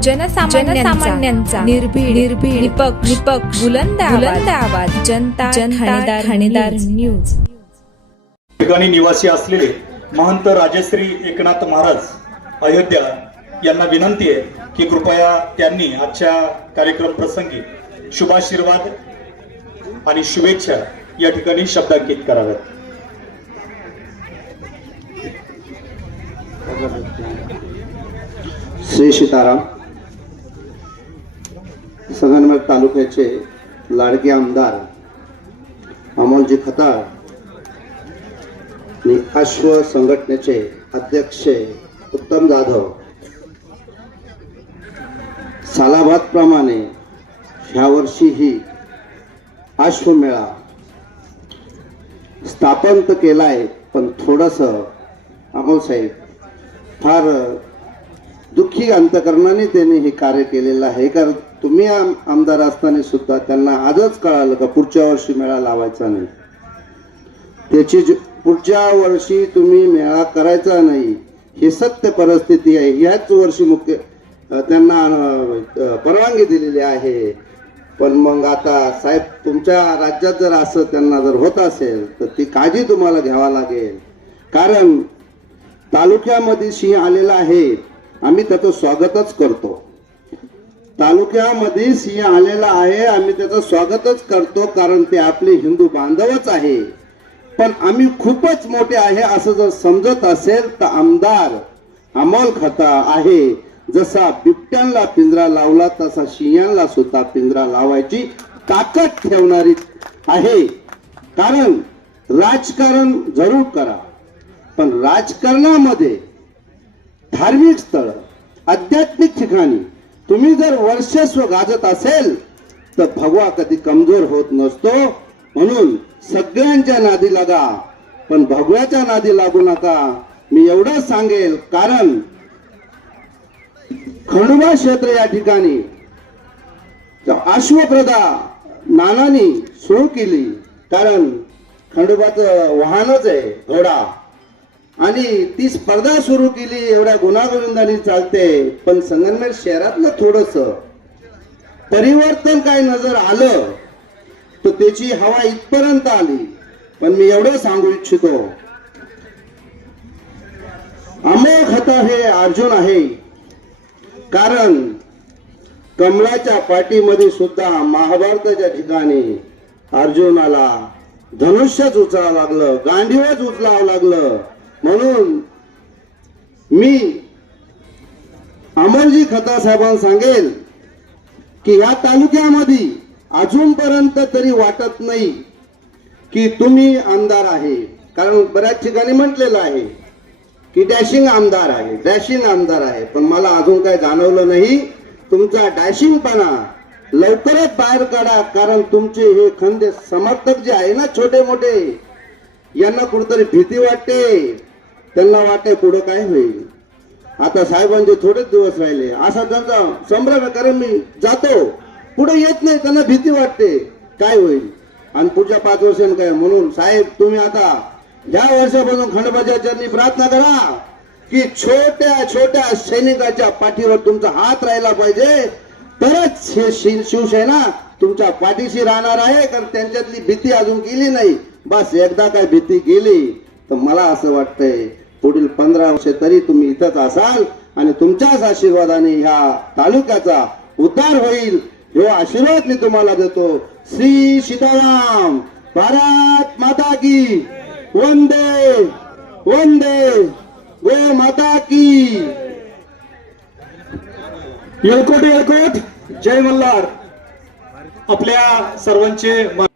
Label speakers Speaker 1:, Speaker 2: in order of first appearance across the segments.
Speaker 1: जनसामान्यांचा निर्भीड निर्भीड निपक्ष निपक्ष बुलंद बुलंद आवाज. जनता जनता ठाणेदार न्यूज.
Speaker 2: ठिकाणी निवासी असलेले महंत राजश्री एकनाथ महाराज अयोध्या यांना विनंती आहे की कृपया त्यांनी आजच्या कार्यक्रम प्रसंगी शुभाशीर्वाद आणि शुभेच्छा या ठिकाणी शब्दांकित कराव्यात.
Speaker 3: श्री सीताराम. तालुक्याचे लाडके आमदार अमोलजी खताळ आणि अश्व संघटनेचे अध्यक्ष उत्तम जाधव. सालाबादप्रमाणे ह्या वर्षीही अश्वमेळा स्थापन तर केला आहे पण थोडंसं अमोल साहेब फार दुःखी अंतकरणाने त्यांनी हे कार्य केलेलं आहे कारण तुम्ही आम- आमदार असताना सुद्धा त्यांना आजच कळालं का पुढच्या वर्षी मेळा लावायचा नाही? त्याची जी- पुढच्या वर्षी तुम्ही मेळा करायचा नाही ही सत्य परिस्थिती आहे. ह्याच वर्षी मुख्य त्यांना परवानगी दिलेली आहे. पण मग आता साहेब तुमच्या राज्यात जर असं त्यांना जर होत असेल तर ती काळजी तुम्हाला घ्यावा लागेल. कारण तालुक्यामध्ये सिंह आलेला आहे. आम्ही त्याचं स्वागतच करतो. तालुक्यामध्ये सिंह आलेला आहे. आम्ही त्याचं स्वागतच करतो कारण ते आपले हिंदू बांधवच आहे. पण आम्ही खूपच मोठे आहे असं जर समजत असेल तर आमदार अमोल खता आहे. जसा बिबट्यांना पिंजरा लावला तसा सिंहांना सुद्धा पिंजरा लावायची ताकद ठेवणारी आहे. कारण राजकारण जरूर करा. पण राजकारणामध्ये धार्मिक स्थळ आध्यात्मिक ठिकाणी तुम्ही जर वर्चस्व गाजत असेल तर भगवा कधी कमजोर होत नसतो. म्हणून सगळ्यांच्या नादी लागा पण भगव्याच्या नादी लागू नका. मी एवढंच सांगेल कारण खंडोबा क्षेत्र या ठिकाणी अश्वप्रदा नानानी सुरू केली. कारण खंडोबाचं वाहनच आहे घोडा. आणि ती स्पर्धा सुरू केली एवढ्या गुणागोविंदाने चालते. पण संगनमेर शहरातलं थोडस परिवर्तन काय नजर आलं तर त्याची हवा इथपर्यंत आली. पण मी एवढं सांगू इच्छितो अमोघ हता हे अर्जुन आहे. कारण कमळाच्या पाठीमध्ये सुद्धा महाभारताच्या ठिकाणी अर्जुनाला धनुष्यच उचलावं लागलं गांडीवच उचलावं लागलं. म्हणून मी अमरजी खता साहेबांना सांगेल की ह्या तालुक्यामध्ये अजूनपर्यंत तरी वाटत नाही की तुम्ही आमदार आहे. कारण बऱ्याच ठिकाणी म्हटलेलं आहे की डॅशिंग आमदार आहे डॅशिंग आमदार आहे. पण मला अजून काय जाणवलं नाही. तुमचा डॅशिंगपणा लवकरच बाहेर काढा. कारण तुमचे हे खंदे समर्थक जे आहे ना छोटे मोठे यांना कुठेतरी भीती वाटते. त्यांना वाटते पुढे काय होईल. आता साहेबांचे थोडेच दिवस राहिले. असा त्यांचा संभ्रम कारण मी जातो. पुढे येत नाही त्यांना भीती वाटते. काय होईल? आणि पुढच्या पाच वर्षांनी काय? म्हणून साहेब तुम्ही आता ज्या वर्षापासून खंडोबाच्या प्रार्थना करा की छोट्या छोट्या सैनिकाच्या पाठीवर तुमचा हात राहिला पाहिजे. तरच हे शि- शिवसेना तुमच्या पाठीशी राहणार आहे कारण त्यांच्यातली भीती अजून गेली नाही. बस एकदा काय भीती गेली तर मला असं वाटतंय पुढील पंधरा वर्ष तरी तुम्ही इथंच असाल आणि तुमच्याच आशीर्वादाने ह्या तालुक्याचा उद्धार होईल. हे आशीर्वाद मी तुम्हाला देतो. श्री सीताराम भारत माता की वंदे वंदे गो माता की.
Speaker 2: येळकोट येळकोट. जय मल्हार. आपल्या सर्वांचे मा-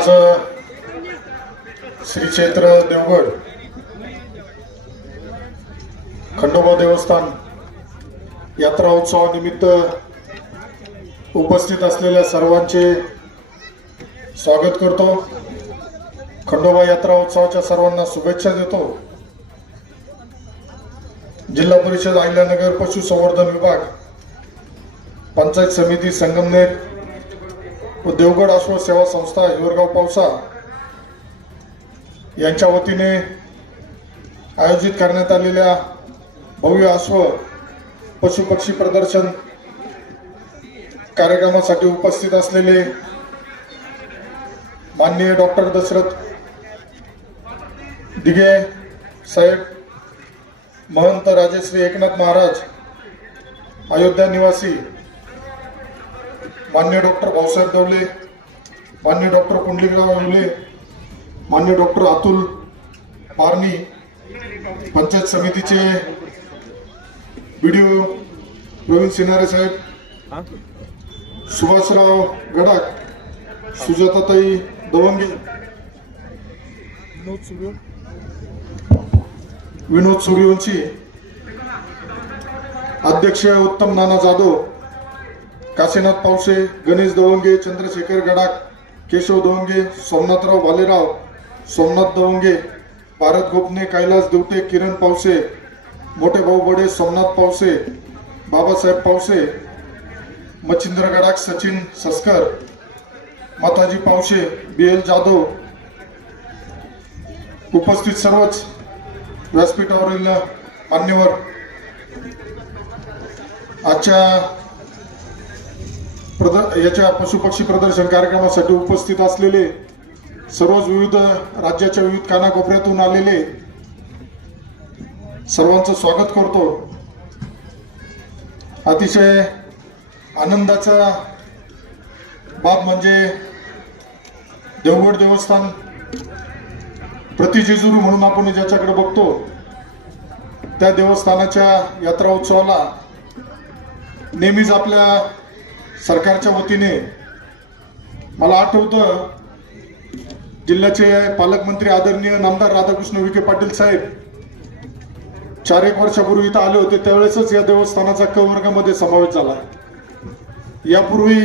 Speaker 4: आज श्री क्षेत्र देवगड. खंडोबा देवस्थान यात्रा उत्सवानिमित्त उपस्थित असलेल्या सर्वांचे स्वागत करतो. खंडोबा यात्रा उत्सवाच्या सर्वांना शुभेच्छा देतो. जिल्हा परिषद अहिल्यानगर पशुसंवर्धन विभाग पंचायत समिती संगमनेर व देवगड अश्व सेवा संस्था हिवरगाव पावसा यांच्या वतीने आयोजित करण्यात आलेल्या भव्य अश्व पशुपक्षी प्रदर्शन कार्यक्रमासाठी उपस्थित असलेले माननीय डॉक्टर दशरथ दिघे साहेब महंत राजेश्री एकनाथ महाराज अयोध्या निवासी मान्य डॉक्टर भाऊसाहेब दवले मान्य डॉक्टर पुंडलिकराव येवले मान्य डॉक्टर अतुल पारणी पंचायत समितीचे व्हिडिओ प्रवीण सिन्हारे साहेब सुभाषराव गडाख सुजाताताई दवंगे विनोद सूर्यवंशी अध्यक्ष उत्तम नाना जाधव काशीनाथ पावसे गणेश दवंगे चंद्रशेखर गडाख केशव दवंगे सोमनाथराव भालेराव सोमनाथ दवंगे भारत गोपने कैलास देवटे किरण पावसे मोठे भाऊ बडे सोमनाथ पावसे बाबासाहेब पावसे मच्छिंद्र गडाख सचिन सस्कर माताजी पावसे बी एल जाधव उपस्थित सर्वच व्यासपीठावरील मान्यवर. आजच्या प्रद याच्या पशुपक्षी प्रदर्शन कार्यक्रमासाठी उपस्थित असलेले सर्वच विविध राज्याच्या विविध कानाकोपऱ्यातून आलेले सर्वांचं स्वागत करतो. अतिशय आनंदाचा बाब म्हणजे देवगड देवस्थान प्रतिजेजुरी म्हणून आपण ज्याच्याकडे बघतो त्या देवस्थानाच्या यात्रा उत्सवाला नेहमीच आपल्या सरकारच्या वतीने मला आठवतं जिल्ह्याचे पालकमंत्री आदरणीय नामदार राधाकृष्ण विखे पाटील साहेब चार एक वर्षापूर्वी इथं आले होते त्यावेळेसच या देवस्थानाचा क वर्गामध्ये समावेश झाला यापूर्वी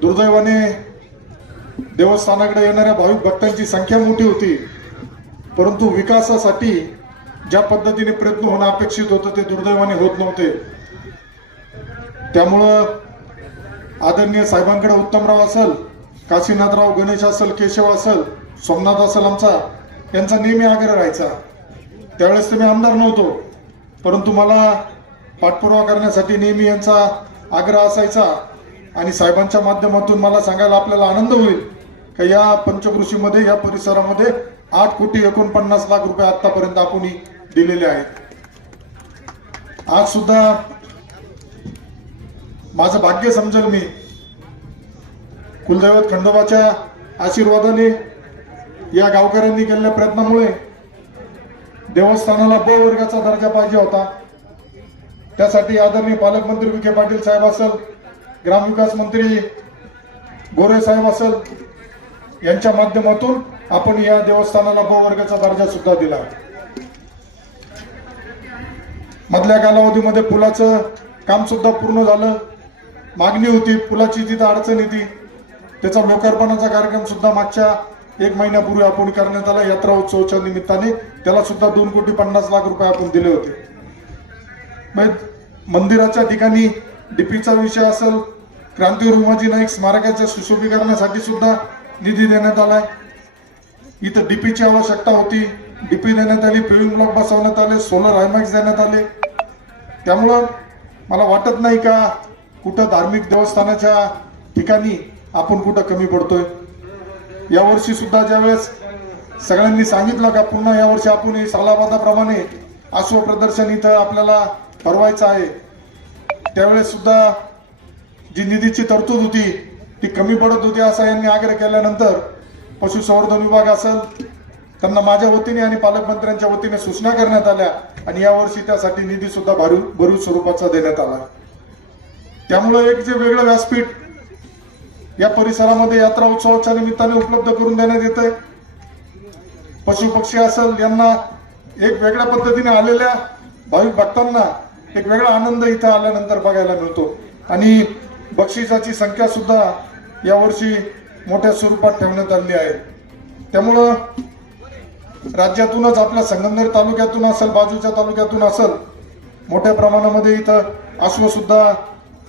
Speaker 4: दुर्दैवाने देवस्थानाकडे येणाऱ्या भाविक भक्तांची संख्या मोठी होती परंतु विकासासाठी ज्या पद्धतीने प्रयत्न होणं अपेक्षित होतं ते दुर्दैवाने होत नव्हते. त्यामुळं आदरणीय साहेबांकडे उत्तमराव असेल काशीनाथराव गणेश असेल केशव असेल सोमनाथ असेल आमचा यांचा नेहमी आग्रह राहायचा. त्यावेळेस तर मी आमदार नव्हतो परंतु मला पाठपुरावा करण्यासाठी नेहमी यांचा आग्रह असायचा आणि साहेबांच्या माध्यमातून मला सांगायला आपल्याला आनंद होईल का या पंचकृषीमध्ये या परिसरामध्ये आठ कोटी एकोणपन्नास लाख रुपये आतापर्यंत आपण दिलेले आहेत. आज सुद्धा माझं भाग्य समजेल मी. कुलदैवत खंडोबाच्या आशीर्वादाने या गावकऱ्यांनी केलेल्या प्रयत्नामुळे देवस्थानाला ब वर्गाचा दर्जा पाहिजे होता. त्यासाठी आदरणीय पालकमंत्री विखे पाटील साहेब असेल ग्रामविकास मंत्री गोरे साहेब असेल यांच्या माध्यमातून आपण या देवस्थानाला ब वर्गाचा दर्जा सुद्धा दिला. मधल्या कालावधीमध्ये पुलाचं काम सुद्धा पूर्ण झालं. मागणी होती पुलाची तिथं अडचण येते. त्याचा लोकार्पणाचा कार्यक्रम सुद्धा मागच्या एक महिन्यापूर्वी आपण करण्यात आला यात्रा उत्सवाच्या निमित्ताने. त्याला सुद्धा दोन कोटी पन्नास लाख रुपये आपण दिले होते. मंदिराच्या ठिकाणी डीपीचा विषय असेल क्रांती रुमाजी नाईक स्मारकाच्या सुशोभीकरणासाठी सुद्धा निधी देण्यात आलाय. इथं डीपीची आवश्यकता होती. डीपी देण्यात आली पेविंग ब्लॉक बसवण्यात आले सोलर आयमॅक्स देण्यात आले. त्यामुळं मला वाटत नाही का कुठं धार्मिक देवस्थानाच्या ठिकाणी आपण कुठं कमी पडतोय? यावर्षी सुद्धा ज्यावेळेस सगळ्यांनी सांगितलं का पुन्हा यावर्षी आपण सल्लाबादाप्रमाणे आश्व प्रदर्शन इथं आपल्याला ठरवायचं आहे त्यावेळेस सुद्धा जी निधीची तरतूद होती ती कमी पडत होती असा यांनी आग्रह केल्यानंतर पशुसंवर्धन विभाग असेल त्यांना माझ्या वतीने आणि पालकमंत्र्यांच्या वतीने सूचना करण्यात आल्या आणि यावर्षी त्यासाठी निधी सुद्धा भरू भरू स्वरूपाचा देण्यात आला. त्यामुळे एक जे वेगळं व्यासपीठ या परिसरामध्ये यात्रा उत्सवाच्या निमित्ताने उपलब्ध करून देण्यात येत आहे पशु पक्षी असेल यांना एक वेगळ्या पद्धतीने आलेल्या भाविक भक्तांना एक वेगळा आनंद इथं आल्यानंतर बघायला मिळतो. आणि बक्षिसाची संख्या सुद्धा यावर्षी मोठ्या स्वरूपात ठेवण्यात आली आहे. त्यामुळं राज्यातूनच आपल्या संगमनेर तालुक्यातून असेल बाजूच्या तालुक्यातून असेल मोठ्या प्रमाणामध्ये इथं अश्वसुद्धा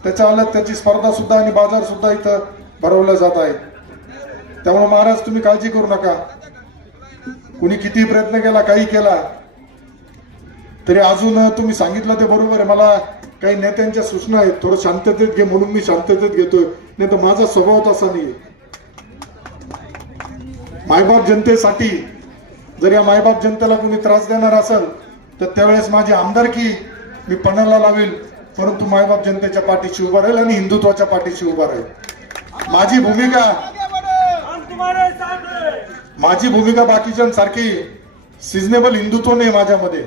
Speaker 4: त्याच्या आल्यात त्याची स्पर्धा सुद्धा आणि बाजार सुद्धा इथं भरवला जात आहे त्यामुळे महाराज तुम्ही काळजी करू नका. कुणी किती प्रयत्न केला काही केला तरी अजून तुम्ही सांगितलं ते बरोबर आहे. मला काही नेत्यांच्या सूचना आहेत. थोडं शांततेत घे म्हणून मी शांततेत घेतोय. नाही तर माझा स्वभाव तसा नाही मायबाप जनतेसाठी जर या मायबाप जनतेला कोणी त्रास देणार असेल तर त्यावेळेस माझी आमदारकी मी पणाला लावेल. परंतु मायबाप जनतेच्या पाठीशी उभा राहील आणि हिंदुत्वाच्या पाठीशी उभा राहील. माझी भूमिका माझी भूमिका बाकीच्यांसारखी सिजनेबल हिंदुत्व नाही माझ्यामध्ये.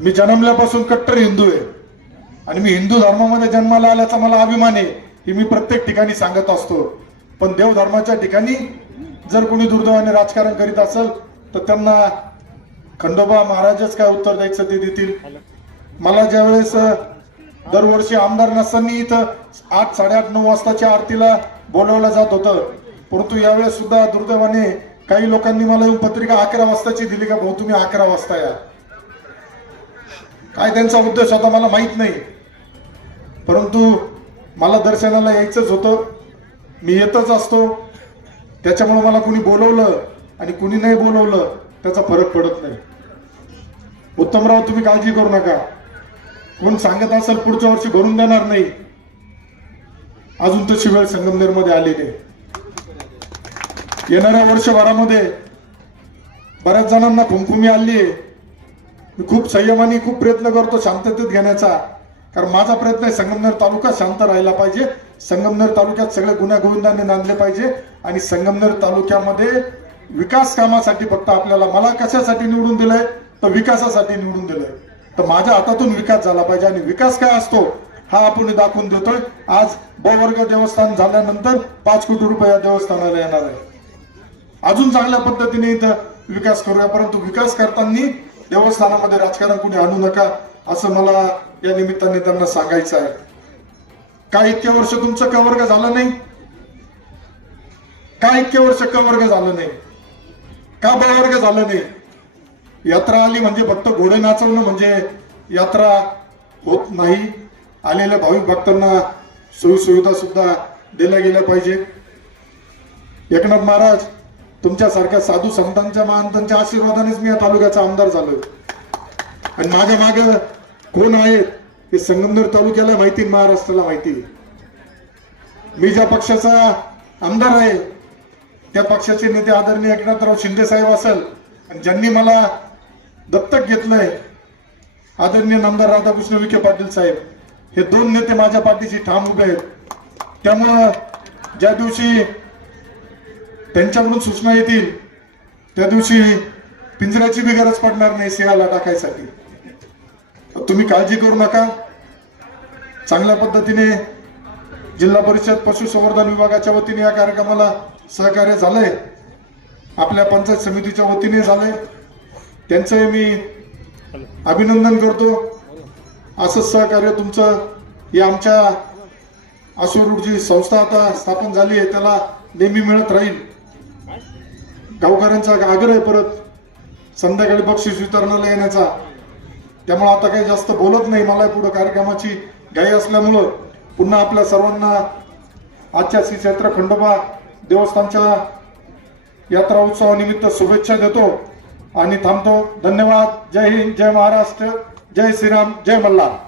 Speaker 4: मी जन्मल्यापासून कट्टर हिंदू आहे. आणि मी हिंदू धर्मामध्ये जन्माला आल्याचा मला अभिमान आहे हे मी प्रत्येक ठिकाणी सांगत असतो. पण देव धर्माच्या ठिकाणी जर कोणी दुर्दैवाने राजकारण करीत असेल तर त्यांना खंडोबा महाराजच काय उत्तर द्यायचं ते देतील? मला ज्यावेळेस दरवर्षी आमदार नसताना इथं आठ साडेआठ नऊ वाजताच्या आरतीला बोलवलं जात होतं. परंतु यावेळेस सुद्धा दुर्दैवाने काही लोकांनी मला येऊन पत्रिका अकरा वाजताची दिली का भाऊ तुम्ही अकरा वाजता या. काय त्यांचा उद्देश होता मला माहीत नाही. परंतु मला दर्शनाला यायचंच होतं. मी येतच असतो. त्याच्यामुळे मला कुणी बोलवलं आणि कुणी नाही बोलवलं त्याचा फरक पडत नाही. उत्तमराव तुम्ही काळजी करू नका. कोण सांगत असेल पुढच्या वर्षी भरून देणार नाही. अजून तशी वेळ संगमनेरमध्ये आली नाही येणाऱ्या वर्षभरामध्ये बऱ्याच जणांना फुमफुमी आली आहे. मी खूप संयमाने खूप प्रयत्न करतो शांततेत घेण्याचा. कारण माझा प्रयत्न आहे संगमनेर तालुका शांत राहिला पाहिजे. संगमनेर तालुक्यात सगळे गुन्ह्या गोविंदाने नांदले पाहिजे. आणि संगमनेर तालुक्यामध्ये विकास कामासाठी फक्त आपल्याला मला कशासाठी निवडून दिलंय? तर विकासासाठी निवडून दिलंय. तर माझ्या हातातून विकास झाला पाहिजे आणि विकास काय असतो हा आपण दाखवून देतोय. आज बवर्ग देवस्थान झाल्यानंतर पाच कोटी रुपये या देवस्थानाला येणार आहे. अजून चांगल्या पद्धतीने इथं विकास करूया परंतु विकास करताना देवस्थानामध्ये राजकारण कुणी आणू नका असं मला या निमित्ताने त्यांना सांगायचं आहे. काय इतक्या वर्ष तुमचं कवर्ग झालं नाही? काय इतके वर्ष कवर्ग झालं नाही? का बवर्ग झालं नाही? यात्रा आली म्हणजे फक्त घोडे नाचवणं म्हणजे यात्रा होत नाही. आलेल्या भाविक भक्तांना सोयीसुविधा सुद्धा दिल्या गेल्या पाहिजे. एकनाथ महाराज तुमच्यासारख्या साधू संतांच्या महंतांच्या आशीर्वादानेच मी या तालुक्याचा आमदार झालोय. आणि माझ्या मागे कोण आहेत हे संगमनेर तालुक्याला माहिती महाराष्ट्राला माहिती मी ज्या पक्षाचा आमदार आहे त्या पक्षाचे नेते आदरणीय एकनाथराव शिंदे साहेब असेल आणि ज्यांनी मला दत्तक घेतलंय. आदरणीय नामदार राधाकृष्ण विखे पाटील साहेब हे दोन नेते माझ्या पाठीशी ठाम उभे आहेत. त्यामुळं ज्या दिवशी त्यांच्याकडून सूचना येतील त्या दिवशी पिंजऱ्याची बी गरज पडणार नाही सिंहाला टाकायसाठी. तुम्ही काळजी करू नका. चांगल्या पद्धतीने जिल्हा परिषद पशुसंवर्धन विभागाच्या वतीने या कार्यक्रमाला सहकार्य झालंय. आपल्या पंचायत समितीच्या वतीने झालंय. त्यांचंही मी अभिनंदन करतो. असंच सहकार्य तुमचं. हे आमच्या आश्वर जी संस्था आता स्थापन झाली आहे. त्याला नेहमी मिळत राहील. गावकऱ्यांचा आग्रह आहे परत. संध्याकाळी बक्षीस वितरणाला येण्याचा. त्यामुळे आता काही जास्त बोलत नाही. मला पुढे कार्यक्रमाची घाई असल्यामुळं पुन्हा आपल्या सर्वांना आजच्या श्री क्षेत्र खंडोबा देवस्थानच्या यात्रा उत्सवानिमित्त शुभेच्छा देतो. आणि थांबतो. धन्यवाद. जय हिंद जय महाराष्ट्र. जय श्रीराम जय मल्हार.